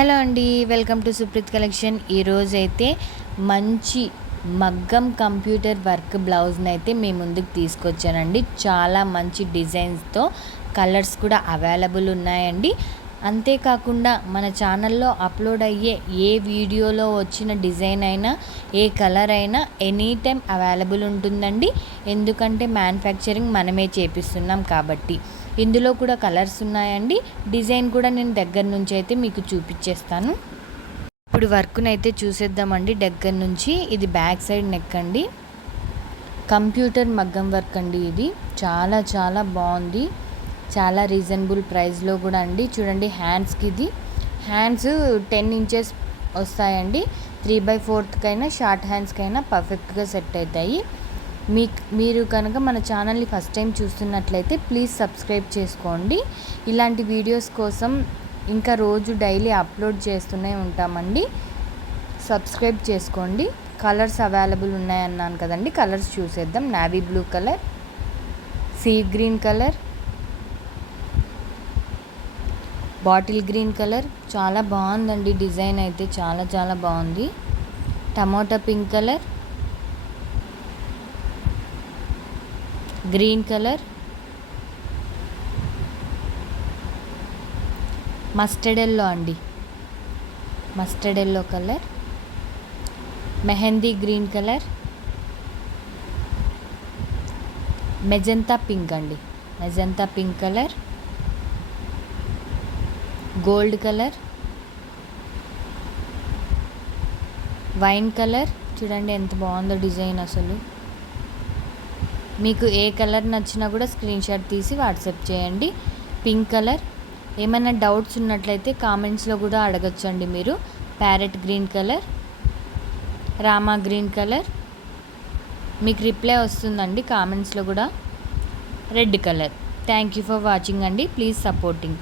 Hello అండి, welcome to Supreet collection. ఈరోజు అయితే మంచి మగ్గం కంప్యూటర్ వర్క్ బ్లౌజ్ని అయితే మీ ముందుకు తీసుకొచ్చానండి. చాలా మంచి డిజైన్స్తో కలర్స్ కూడా అవైలబుల్ ఉన్నాయండి. అంతేకాకుండా మన ఛానల్లో అప్లోడ్ అయ్యే ఏ వీడియోలో వచ్చిన డిజైన్ అయినా, ఏ కలర్ అయినా ఎనీ టైం అవైలబుల్ ఉంటుందండి. ఎందుకంటే మ్యానుఫ్యాక్చరింగ్ మనమే చేపిస్తున్నాం కాబట్టి. ఇందులో కూడా కలర్స్ ఉన్నాయండి. డిజైన్ కూడా నేను దగ్గర నుంచి అయితే మీకు చూపించేస్తాను. ఇప్పుడు వర్క్ను అయితే చూసేద్దామండి దగ్గర నుంచి. ఇది బ్యాక్ సైడ్ నెక్ అండి. కంప్యూటర్ మగ్గం వర్క్ అండి. ఇది చాలా చాలా బాగుంది. చాలా రీజనబుల్ ప్రైస్లో కూడా అండి. చూడండి హ్యాండ్స్కి, ఇది హ్యాండ్స్ 10 ఇంచెస్ వస్తాయండి. 3/4కైనా షార్ట్ హ్యాండ్స్కైనా పర్ఫెక్ట్గా సెట్ అవుతాయి. మీరు కనుక మన ఛానల్ని ఫస్ట్ టైం చూస్తున్నట్లయితే ప్లీజ్ సబ్స్క్రైబ్ చేసుకోండి. ఇలాంటి వీడియోస్ కోసం ఇంకా రోజు డైలీ అప్లోడ్ చేస్తూనే ఉంటామండి. సబ్స్క్రైబ్ చేసుకోండి. కలర్స్ అవైలబుల్ ఉన్నాయన్నాను కదండి. కలర్స్ చూసేద్దాం. Navy blue colour, sea green colour, bottle green colour. చాలా బాగుందండి డిజైన్ అయితే, చాలా చాలా బాగుంది. టమాటా pink colour, green colour, mustard yellow అండి, mustard yellow colour, mehndi green colour, magenta pink అండి, magenta pink colour, gold colour, wine colour. చూడండి ఎంత బాగుందో డిజైన్ అసలు. మీకు ఏ కలర్ నచ్చినా కూడా స్క్రీన్ షాట్ తీసి వాట్సాప్ చేయండి. Pink colour. ఏమైనా డౌట్స్ ఉన్నట్లయితే కామెంట్స్లో కూడా అడగచ్చండి మీరు. Parrot green colour, Rama green colour. మీకు రిప్లై వస్తుందండి కామెంట్స్లో కూడా. Red colour. Thank you for watching అండి. Please supporting.